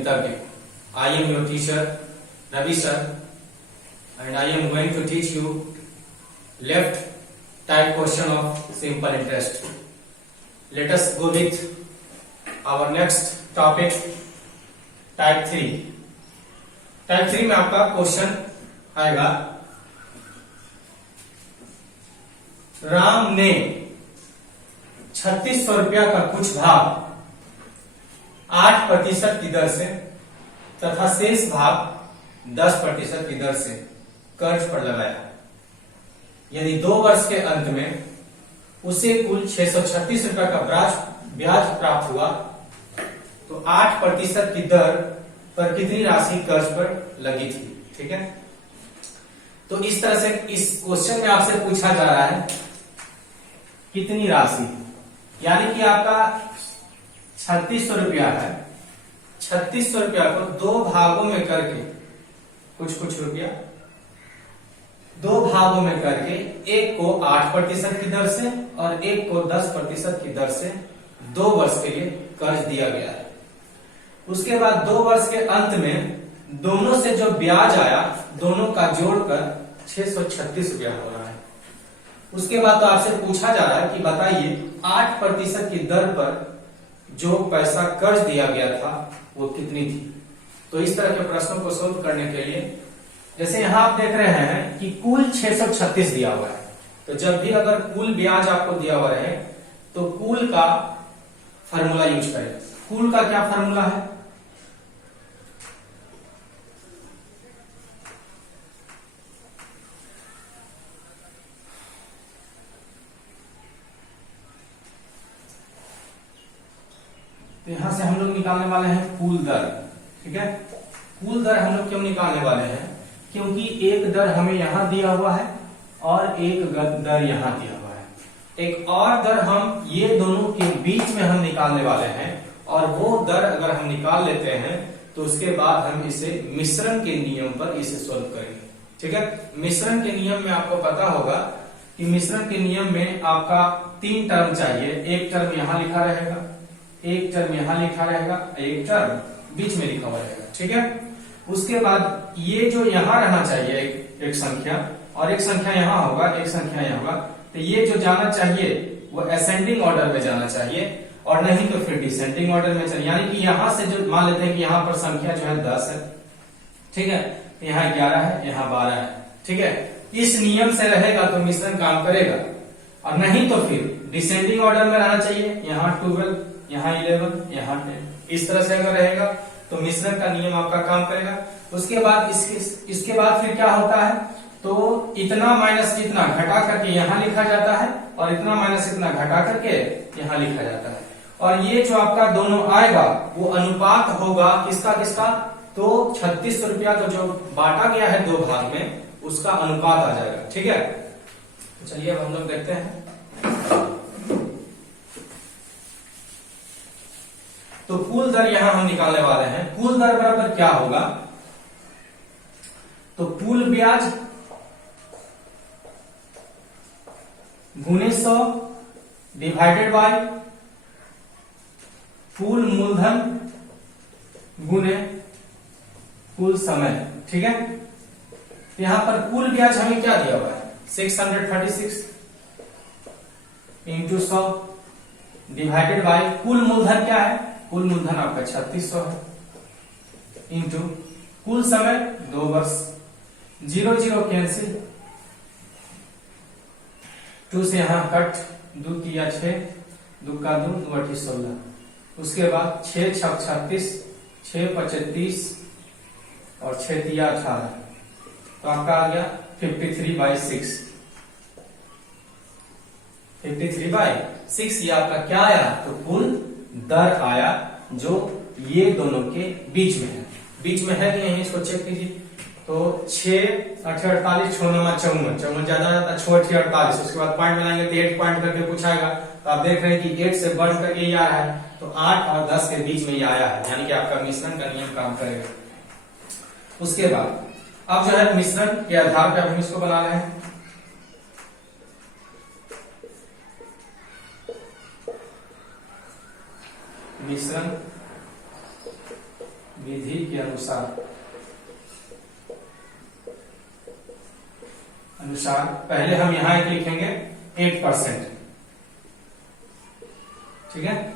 गणितज्ञ। I am your teacher Ravi sir and I am going to teach you left type question of simple interest. Let us go with our next topic, type 3. Type 3 में आपका question आएगा, राम ने 3600 रुपया का कुछ भाग 8% की दर से तथा शेष भाग 10% की दर से कर्ज पर लगाया। यदि 2 वर्ष के अंत में उसे कुल 636 रुपया का ब्याज प्राप्त हुआ तो 8% की दर पर कितनी राशि कर्ज पर लगी थी। ठीक है, तो इस तरह से इस क्वेश्चन में आपसे पूछा जा रहा है कितनी राशि, यानी कि आपका 3600 रुपया है, 3600 रुपया को 2 भागों में करके कुछ रुपया 2 भागों में करके एक को 8% की दर से और एक को 10% की दर से 2 वर्ष के लिए कर्ज दिया गया है। उसके बाद 2 वर्ष के अंत में दोनों से जो ब्याज आया दोनों का जोड़कर 636 रुपया हो रहा है। उसके बाद तो आपसे पूछा जा रहा है कि बताइए 8% की दर पर जो पैसा कर्ज दिया गया था वो कितनी थी। तो इस तरह के प्रश्नों को सोल्व करने के लिए, जैसे यहां आप देख रहे हैं कि कुल 636 दिया हुआ है, तो जब भी अगर कुल ब्याज आपको दिया हुआ है तो कुल का फॉर्मूला यूज करें। कुल का क्या फॉर्मूला है, तो यहां से हम लोग निकालने वाले हैं कुल दर। ठीक है, कुल दर हम लोग क्यों निकालने वाले हैं, क्योंकि एक दर हमें यहां दिया हुआ है और एक दर यहां दिया हुआ है। एक और दर हम ये दोनों के बीच में हम निकालने वाले हैं और वो दर अगर हम निकाल लेते हैं तो उसके बाद हम इसे मिश्रण के नियम पर इसे सोल्व करेंगे। ठीक है, मिश्रण के नियम में आपको पता होगा कि मिश्रण के नियम में आपका 3 टर्म चाहिए। एक टर्म यहां लिखा रहेगा, एक टर्म यहां लिखा रहेगा, एक टर्म बीच में लिखा हुआ रहेगा। ठीक है, उसके बाद ये जो यहां रहना चाहिए एक संख्या और एक संख्या यहां होगा, एक संख्या यहां होगा, तो ये जो जाना चाहिए वो असेंडिंग ऑर्डर में जाना चाहिए और नहीं तो फिर डिसेंडिंग ऑर्डर में चाहिए। यानी कि यहां से जो मान लेते हैं कि यहां पर संख्या जो है 10 है, ठीक है, यहाँ 11 है, यहाँ 12 है। ठीक है, इस नियम से रहेगा तो मिश्रण काम करेगा और नहीं तो फिर डिसेंडिंग ऑर्डर में रहना चाहिए, यहाँ 12, यहाँ 11, यहाँ 10। इस तरह से अगर रहेगा तो मिश्रण का नियम आपका काम करेगा। उसके बाद इसके बाद फिर क्या होता है, तो इतना माइनस इतना घटा करके यहाँ लिखा जाता है और इतना माइनस इतना घटा करके यहाँ लिखा जाता है। और ये जो आपका दोनों आएगा वो अनुपात होगा किसका किसका, तो 3600 रुपया को जो बांटा गया है 2 भाग में उसका अनुपात आ जाएगा। ठीक है, चलिए अब हम लोग देखते हैं। तो कुल दर यहां हम निकालने वाले हैं। कुल दर बराबर क्या होगा, तो कुल ब्याज गुणे 100 डिवाइडेड बाय कुल मूलधन गुणे कुल समय। ठीक है, यहां पर कुल ब्याज हमें क्या दिया हुआ है, 636 इंटू 100 डिवाइडेड बाय कुल मूलधन क्या है, कुल मूलधन आपका 3600 है इंटू कुल समय 2 वर्ष। 0 0 कैंसिल, 2 से यहां कट, 2 तिया 6, 2 का 2, 2 8 16। उसके बाद 6 6 36, 6 5 30 और 6 तिया 18, तो आपका आ गया 53/6। 53/6 ये आपका क्या आया, तो कुल दर आया जो ये दोनों के बीच में है। बीच में है कि नहीं इसको चेक कीजिए। तो 6 8 48, 6 9 54 ज्यादा जाता है, 6 8 48। उसके बाद पॉइंट मिलाएंगे तो 8 पॉइंट करके पूछाएगा, तो आप देख रहे हैं कि 8 से बढ़ करके ये आ रहा है, तो 8 और 10 के बीच में ये आया है, यानी कि आपका मिश्रण का नियम काम करेगा। उसके बाद अब जो है मिश्रण के आधार पर हम इसको बना रहे हैं। मिश्रण विधि अनुसार पहले हम यहां एक लिखेंगे 8%, ठीक है।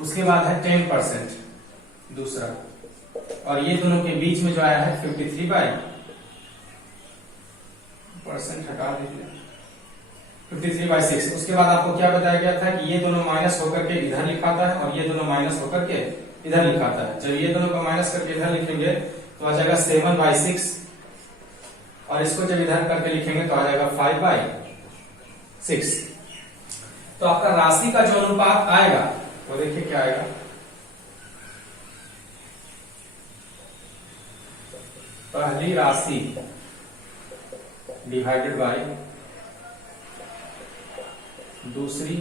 उसके बाद है 10% दूसरा, और ये दोनों के बीच में जो आया है 53% हटा दीजिए, 53/6। उसके बाद आपको क्या बताया गया था कि ये दोनों माइनस होकर के इधर लिखाता है और ये दोनों माइनस होकर के इधर लिखाता है। जब ये दोनों को माइनस करके इधर लिखेंगे तो आ जाएगा 7/6, और इसको जब इधर करके लिखेंगे तो आ जाएगा 5/6। तो आपका राशि का जो अनुपात आएगा वो देखिए क्या आएगा, पहली राशि डिवाइडेड बाय दूसरी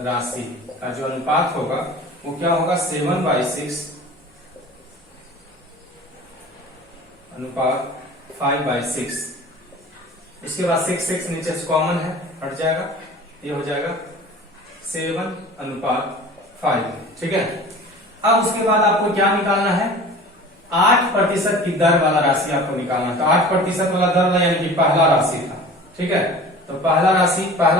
राशि का जो अनुपात होगा वो क्या होगा, 7/6 अनुपात 5/6। इसके बाद 6 नीचे से कॉमन है, हट जाएगा, ये हो जाएगा 7/5, ठीक है। अब उसके बाद आपको क्या निकालना है, 8% की दर वाला राशि आपको निकालना है। तो 8% वाला दर यानी कि पहला राशि था, ठीक है। तो पहला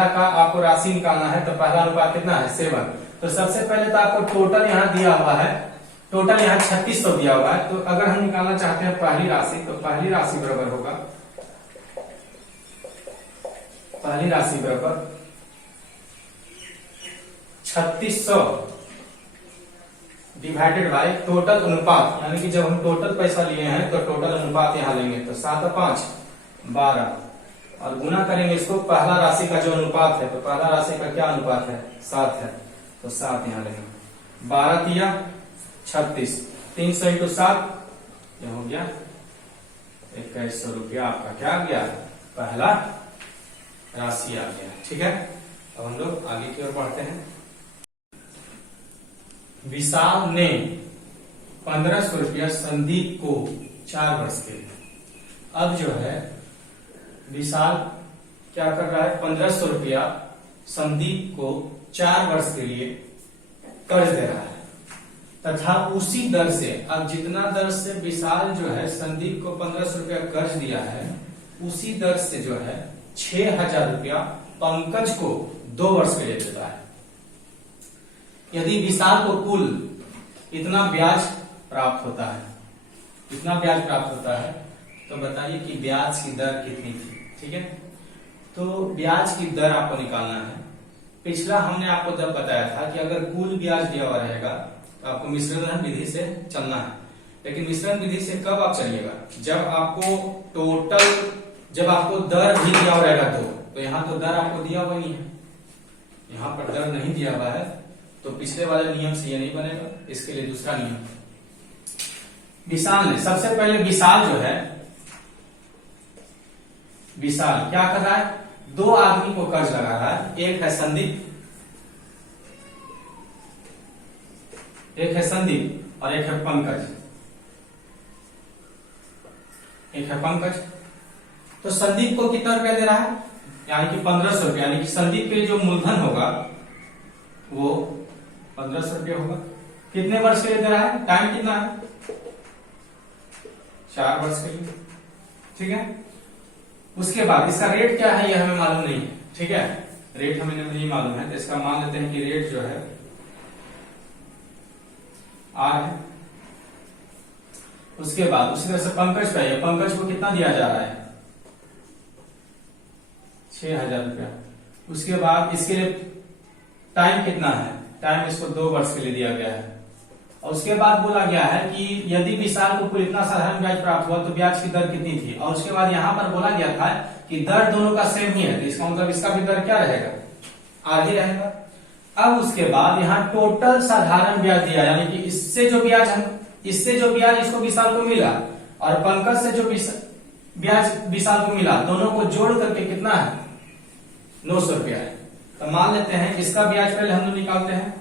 का आपको राशि निकालना है, तो पहला अनुपात कितना है, 7। तो सबसे पहले तो आपको टोटल यहाँ दिया हुआ है, टोटल यहाँ 3600 दिया हुआ है। तो अगर हम निकालना चाहते हैं पहली राशि, तो पहली राशि बराबर होगा, पहली राशि बराबर 3600 डिवाइडेड बाय टोटल अनुपात, यानी कि जब हम टोटल पैसा लिए हैं तो टोटल अनुपात यहाँ लेंगे, तो 7/5 12, और गुना करेंगे इसको पहला राशि का जो अनुपात है, तो पहला राशि का क्या अनुपात है, 7 है, तो 7 यहाँ लेंगे, 12 तिया 36, 300 × 7 ये हो गया 2100 रुपया आपका क्या आ गया, पहला राशि आ गया, ठीक है। अब हम लोग आगे की ओर बढ़ते हैं। विशाल ने 1500 रुपया संदीप को 4 वर्ष के लिए। अब जो है विशाल क्या कर रहा है, 1500 रुपया संदीप को 4 वर्ष के लिए कर्ज दे रहा है, तथा उसी दर से, अब जितना दर से विशाल जो है संदीप को 1500 रुपया कर्ज दिया है, उसी दर से जो है 6000 रुपया पंकज को 2 वर्ष के लिए देता है। यदि विशाल को कुल इतना ब्याज प्राप्त होता है, इतना ब्याज प्राप्त होता है, तो बताइए कि ब्याज की दर कितनी थी, ठीक है। तो ब्याज की दर आपको निकालना है। पिछला हमने आपको जब बताया था कि अगर कुल ब्याज दिया हुआ रहेगा तो आपको मिश्रण विधि से चलना है, लेकिन मिश्रण विधि से कब आप चलिएगा, जब आपको टोटल, जब आपको दर भी दिया हुआ रहेगा तो यहाँ तो दर आपको दिया हुआ नहीं है, यहाँ पर दर नहीं दिया हुआ है, तो पिछले वाले नियम से ये नहीं बनेगा, इसके लिए दूसरा नियम। विशाल ने, सबसे पहले विशाल जो है, विशाल क्या कर रहा है, 2 आदमी को कर्ज लगा रहा है, एक है संदीप, एक है संदीप और एक है पंकज, एक है पंकज। तो संदीप को कितना रुपया दे रहा है, यानी कि 1500 रुपया, यानी कि संदीप के लिए जो मूलधन होगा वो 1500 रुपया होगा। कितने वर्ष के लिए दे रहा है, टाइम कितना है, 4 वर्ष के लिए, ठीक है। उसके बाद इसका रेट क्या है, यह हमें मालूम नहीं है, ठीक है, रेट हमें नहीं मालूम है, तो इसका मान लेते हैं कि रेट जो है आर है। उसके बाद उसी तरह से पंकज का है, पंकज को कितना दिया जा रहा है, 6000 रुपया। उसके बाद इसके लिए टाइम कितना है, टाइम इसको 2 वर्ष के लिए दिया गया है। और उसके बाद बोला गया है कि यदि विशाल को कुल इतना साधारण ब्याज प्राप्त हुआ तो ब्याज की दर कितनी थी, और उसके बाद यहाँ पर बोला गया था कि दर दोनों का सेम ही है, तो इसका मतलब इसका भी दर क्या रहेगा, आर ही रहेगा। अब उसके बाद यहाँ टोटल साधारण ब्याज दिया, यानी कि इससे जो ब्याज इसको विशाल को मिला और पंकज से जो ब्याज विशाल को मिला, दोनों को जोड़ करके कितना है, 900 रुपया है। तो मान लेते हैं इसका ब्याज पहले हम लोग निकालते हैं,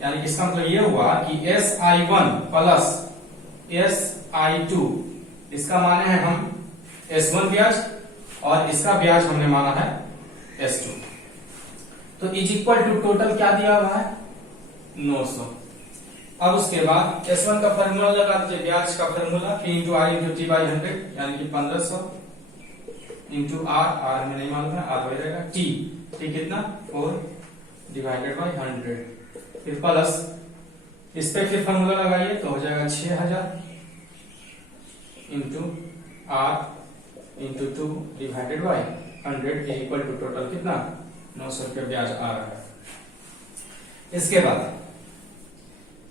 यानी इसका मतलब ये हुआ कि SI1 प्लस SI2, इसका माने हैं हम S1 ब्याज और इसका ब्याज हमने माना है S2। तो इज इक्वल टू टोटल क्या दिया हुआ है, 900। अब उसके बाद S1 का फॉर्मूला लगा दीजिए, ब्याज का formula P into I into T by 100 यानी कि 1500 इंटू आर में नहीं मालूम है, आर हो जाएगा टी कितना 4 डिवाइडेड बाई 100, फिर प्लस इस पे फिर फॉर्मूला लगाइए तो हो जाएगा 6000 into R into 2 divided by 100 equal to total कितना 900 रुपये ब्याज आ रहा है। इसके बाद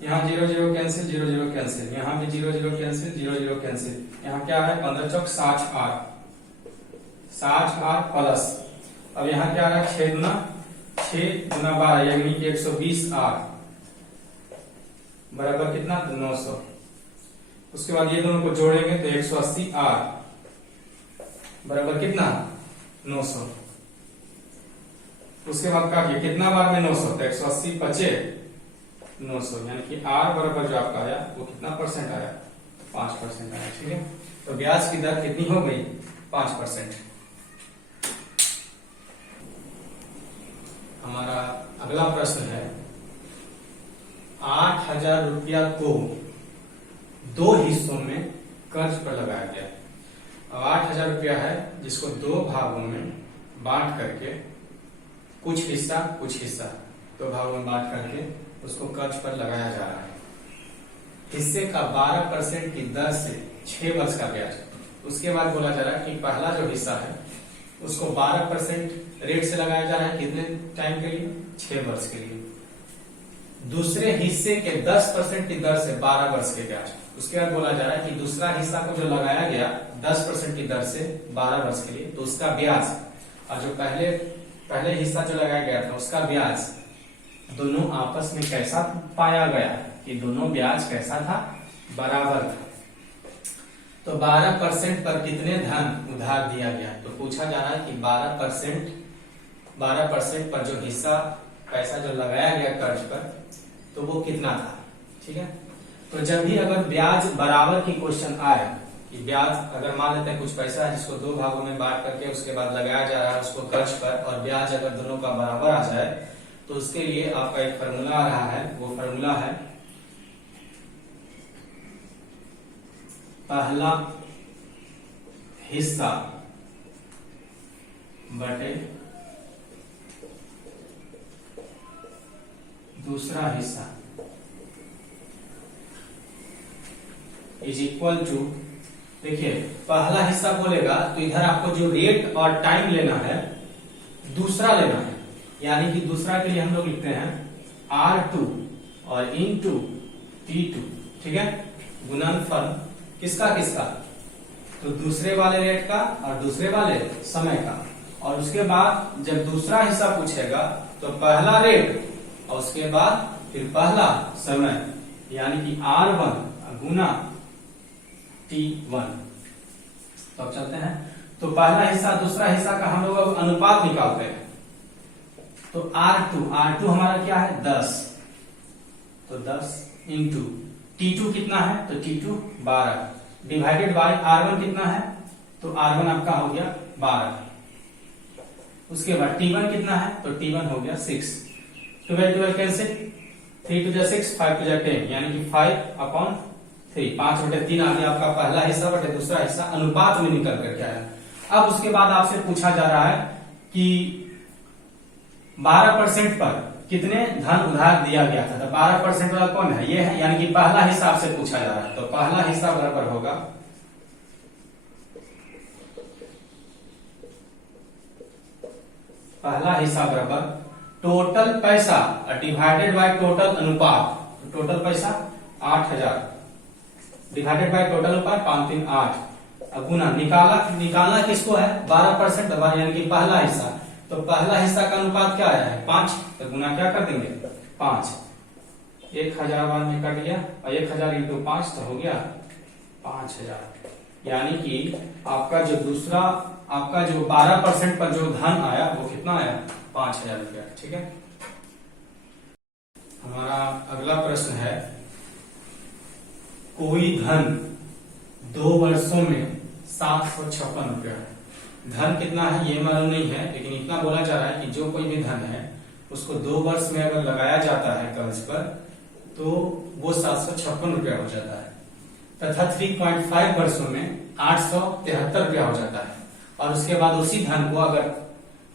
यहाँ 0 0 कैंसिल, 0 0 कैंसिल, यहाँ भी 0 0 कैंसिल, 0 0 कैंसिल, यहाँ क्या है 15 चौक 60 आर प्लस अब यहाँ क्या आ रहा है 6 गुना 12 यानी कि 120 आर बराबर कितना 900। उसके बाद ये दोनों को जोड़ेंगे तो 180 आर बराबर कितना 900। उसके बाद काटिए कितना बार में 900 तो 180 बचे 900 यानी कि आर बराबर जो आपका आया वो कितना परसेंट आया 5% आया। ठीक है, तो ब्याज की दर कितनी हो गई 5%। हमारा अगला प्रश्न है 8000 रुपया को 2 हिस्सों में कर्ज पर लगाया गया। अब 8000 रुपया है जिसको 2 भागों में बांट करके कुछ हिस्सा 2 भागों में बांट करके उसको कर्ज पर लगाया जा रहा है। हिस्से का 12% की दर से 6 वर्ष का ब्याज। उसके बाद बोला जा रहा है कि पहला जो हिस्सा है उसको 12% रेट से लगाया जा रहा है कितने टाइम के लिए 6 वर्ष के लिए। दूसरे हिस्से के 10% की दर से 12 वर्ष के ब्याज। उसके बाद बोला जा रहा है कि दूसरा हिस्सा को जो लगाया गया 10% की दर से 12 वर्ष के लिए तो उसका ब्याज और जो पहले हिस्सा जो लगाया गया था उसका ब्याज दोनों आपस में कैसा पाया गया कि दोनों ब्याज कैसा था बराबर था। तो 12% पर कितने धन उधार दिया गया तो पूछा जा रहा है कि 12% पर जो हिस्सा पैसा जो लगाया गया कर्ज पर तो वो कितना था। ठीक है, तो जब भी अगर ब्याज बराबर की क्वेश्चन आए कि ब्याज अगर मान लेते हैं कुछ पैसा है जिसको 2 भागों में बांट करके उसके बाद लगाया जा रहा है उसको कर्ज पर और ब्याज अगर दोनों का बराबर आ जाए तो उसके लिए आपका एक फॉर्मूला आ रहा है, वो फॉर्मूला है पहला हिस्सा बटे दूसरा हिस्सा इज इक्वल टू। देखिए पहला हिस्सा बोलेगा तो इधर आपको जो रेट और टाइम लेना है दूसरा लेना है, यानी कि दूसरा के लिए हम लोग लिखते हैं R2 और इंटू T2। ठीक है, गुणनफल किसका तो दूसरे वाले रेट का और दूसरे वाले समय का। और उसके बाद जब दूसरा हिस्सा पूछेगा तो पहला रेट और उसके बाद फिर पहला समय यानी कि R1 गुना T1। तो अब चलते हैं, तो पहला हिस्सा दूसरा हिस्सा का हम लोग अब अनुपात निकालते हैं। तो R2 हमारा क्या है 10, तो 10 इंटू T2 कितना है तो T2 12 डिवाइडेड बाय R1 कितना है तो R1 आपका हो गया 12। उसके बाद T1 कितना है तो T1 हो गया 6। 12 कैंसिल, 3 2 6 5 2 10 यानी कि 5/3 5/3 आ गया आपका पहला हिस्सा बटे दूसरा हिस्सा अनुपात में निकल करके आया। अब उसके बाद आपसे पूछा जा रहा है कि 12% पर कितने धन उधार दिया गया था। तो 12% वाला कौन है, ये है, यानी कि पहला हिस्सा आपसे पूछा जा रहा है। तो पहला हिस्सा बराबर होगा पहला हिस्सा बराबर टोटल पैसा डिवाइडेड बाय टोटल अनुपात। तो टोटल पैसा 8000 डिवाइडेड बाय टोटल अनुपात 5 3 8 अब गुना निकालना किसको है 12% यानी कि पहला हिस्सा। तो पहला हिस्सा का अनुपात क्या आया है 5, तो गुना क्या कर देंगे 5। 1000 बार में कट गया और 1000 इंटू 5 तो हो गया 5000। यानी कि आपका जो दूसरा आपका जो 12% पर जो धन आया वो कितना आया 5000 रुपया। ठीक है, हमारा अगला प्रश्न है कोई धन 2 वर्षों में 756 रुपया है। धन कितना है ये मालूम नहीं है, लेकिन इतना बोला जा रहा है कि जो कोई भी धन है उसको 2 वर्ष में अगर लगाया जाता है कर्ज पर तो वो 756 रुपया हो जाता है, तथा 3.5 वर्षों में 873 रुपया हो जाता है। और उसके बाद उसी धन को अगर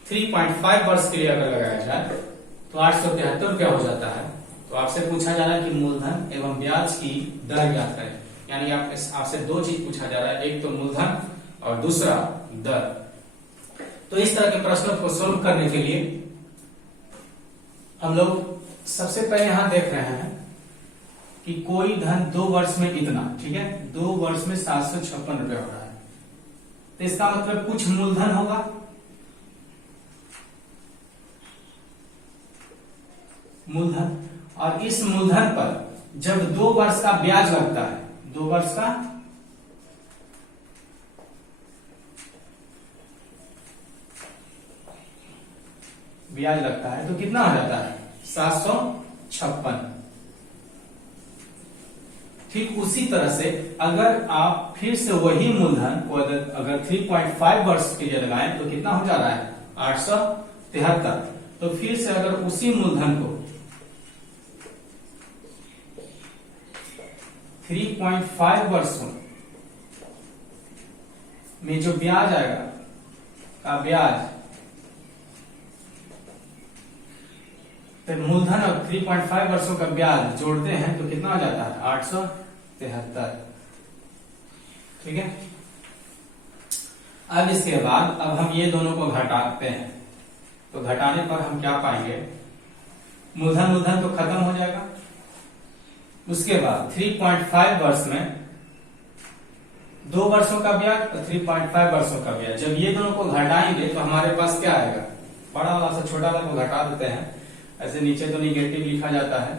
3.5 वर्ष के लिए अगर लगाया जाए तो 873 रुपया हो जाता है। तो आपसे पूछा जा रहा है कि मूलधन एवं ब्याज की दर ज्ञात करें, यानी आपसे दो चीज पूछा जा रहा है, एक तो मूलधन और दूसरा दर। तो इस तरह के प्रश्नों को सोल्व करने के लिए हम लोग सबसे पहले यहां देख रहे हैं कि कोई धन 2 वर्ष में इतना, ठीक है, 2 वर्ष में 756 रुपया हो रहा है, तो इसका मतलब कुछ मूलधन होगा, मूलधन, और इस मूलधन पर जब 2 वर्ष का ब्याज लगता है, 2 वर्ष का ब्याज लगता है तो कितना हो जाता है 756। ठीक उसी तरह से अगर आप फिर से वही मूलधन को अगर 3.5 वर्ष के लिए लगाएं तो कितना हो जा रहा है 873। तो फिर से अगर उसी मूलधन को 3.5 वर्षों में जो ब्याज आएगा का ब्याज, तो मूलधन और 3.5 वर्षों का ब्याज जोड़ते हैं तो कितना हो जाता है 873। ठीक है। अब इसके बाद अब हम ये दोनों को घटाते हैं, तो घटाने पर हम क्या पाएंगे, मूलधन मूलधन तो खत्म हो जाएगा। उसके बाद 3.5 वर्ष में 2 वर्षों का ब्याज और 3.5 वर्षों का ब्याज, जब ये दोनों को घटाएंगे तो हमारे पास क्या आएगा, बड़ा वाला से छोटा वाला को घटा देते हैं। ऐसे नीचे तो निगेटिव लिखा जाता है,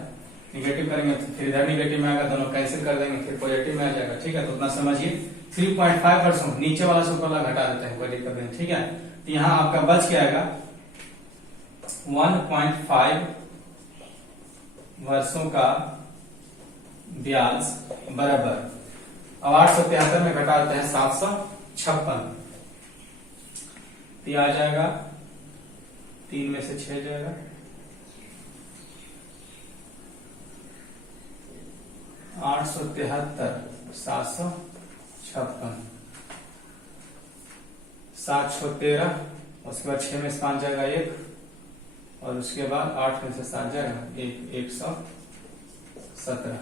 निगेटिव करेंगे तो फिर इधर निगेटिव में आएगा, दोनों कैंसिल कर देंगे फिर पॉजिटिव में आ जाएगा। ठीक है, तो उतना समझिए। 3.5 वर्षों नीचे वाला से ऊपर वाला घटा देते हैं, कोई दिक्कत नहीं। ठीक है, तो यहाँ आपका बच के आएगा 1.5 वर्षों का ब्याज बराबर, अब 873 में घटा देते हैं 756, तो आ जाएगा 3 में से 6 जाएगा, 873 756 713, उसके बाद 6 में से 5 जाएगा 1, और उसके बाद 8 में से 7 जाएगा 117।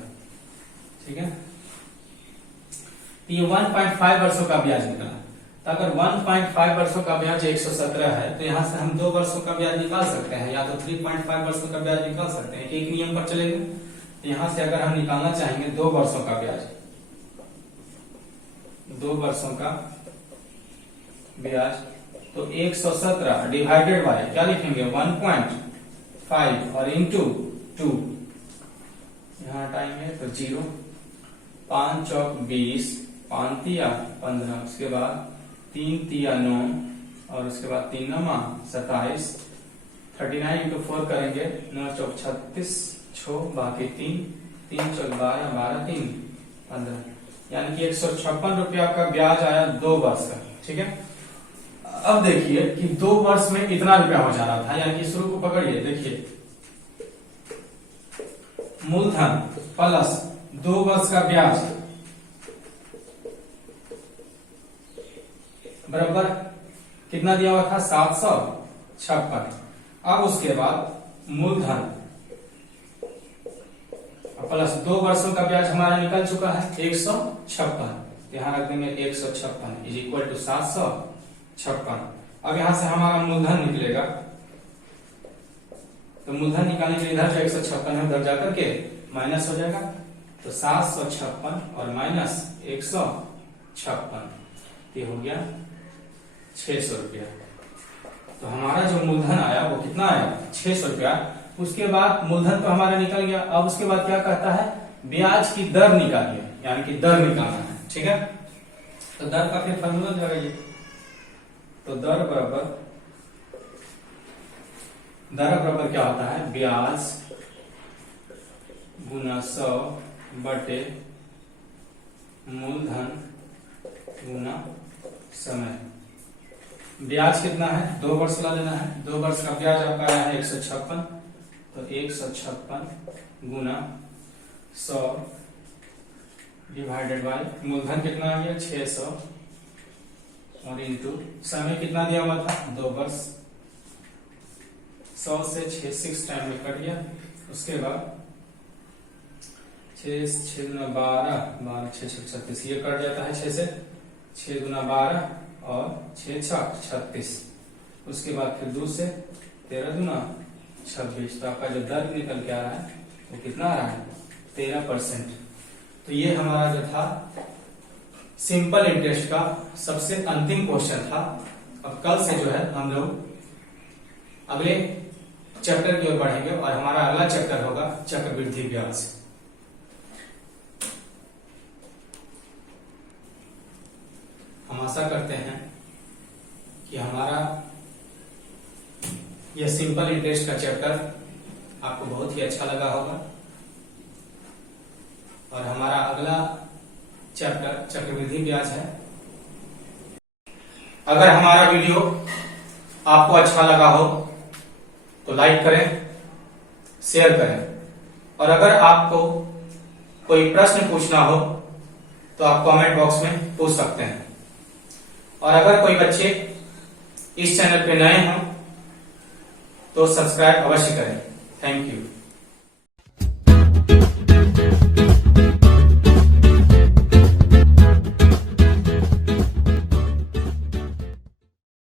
ठीक है, ये 1.5 वर्षों का ब्याज निकला। तो अगर 1.5 वर्षों का ब्याज 117 है तो यहां से हम 2 वर्षों का ब्याज निकाल सकते हैं, या तो 3.5 वर्षों का ब्याज निकाल सकते हैं। एक नियम पर चलेंगे, तो यहां से अगर हम निकालना चाहेंगे 2 वर्षों का ब्याज, 2 वर्षों का ब्याज, तो 117 डिवाइडेड बाय क्या लिखेंगे 1.5 और इंटू 2, यहां हटाएंगे तो 0, 5 चौक 20, 5 तिया 15, उसके बाद 3 तिया 9, और उसके बाद 3 नमा 27, 39 इंटू 4 करेंगे, 9 चौक 36, 6 बाकी 3, 3 चौक 12, 12 3 15, यानी कि 156 रुपया का ब्याज आया 2 वर्ष का। ठीक है, अब देखिए कि 2 वर्ष में इतना रुपया हो जा रहा था, यानी कि शुरू को पकड़िए, देखिए मूलधन प्लस 2 वर्ष का ब्याज बराबर कितना दिया हुआ था 756। अब उसके बाद मूलधन प्लस 2 वर्षों का ब्याज हमारा निकल चुका है 156, यहां रख देंगे 156 इज इक्वल टू 756। अब यहां से हमारा मूलधन निकलेगा, तो मूलधन निकालने के लिए इधर जो 156 है उधर जाकर के माइनस हो जाएगा, तो 756 और माइनस 156, ये हो गया 600 रुपया। तो हमारा जो मूलधन आया वो कितना आया 600 रुपया। उसके बाद मूलधन तो हमारा निकल गया, अब उसके बाद क्या कहता है ब्याज की दर निकालिए, यानी कि दर निकालना है। ठीक है, तो दर का फिर फॉर्मूला लगाइए, तो दर बराबर क्या होता है ब्याज गुना 100 बटे मूलधन गुना समय। ब्याज कितना है 2 वर्ष ला लेना है, 2 वर्ष का ब्याज आपका आया है 156, तो 156 गुना 100 डिवाइडेड बाय मूलधन कितना आ गया 600 और इंटू समय कितना दिया हुआ था 2 वर्ष। 100 से 6 टाइम में कट गया। उसके बाद 6 6 गुना 12 12 6 6 36 ये कट जाता है 6 से 6 गुना 12 और 6 6 36। उसके बाद फिर 2 से 13 गुना 26। तो आपका जो दर निकल के आ रहा है वो कितना आ रहा है 13%। तो ये हमारा जो था सिंपल इंटरेस्ट का सबसे अंतिम क्वेश्चन था। अब कल से जो है हम लोग अगले चैप्टर की ओर बढ़ेंगे और हमारा अगला चैप्टर होगा चक्रवृद्धि ब्याज। हम आशा करते हैं कि हमारा यह सिंपल इंटरेस्ट का चैप्टर आपको बहुत ही अच्छा लगा होगा और हमारा अगला चैप्टर चक्रवृद्धि ब्याज है। अगर हमारा वीडियो आपको अच्छा लगा हो तो लाइक करें, शेयर करें और अगर आपको कोई प्रश्न पूछना हो तो आप कमेंट बॉक्स में पूछ सकते हैं। और अगर कोई बच्चे इस चैनल पे नए हों तो सब्सक्राइब अवश्य करें। Thank you.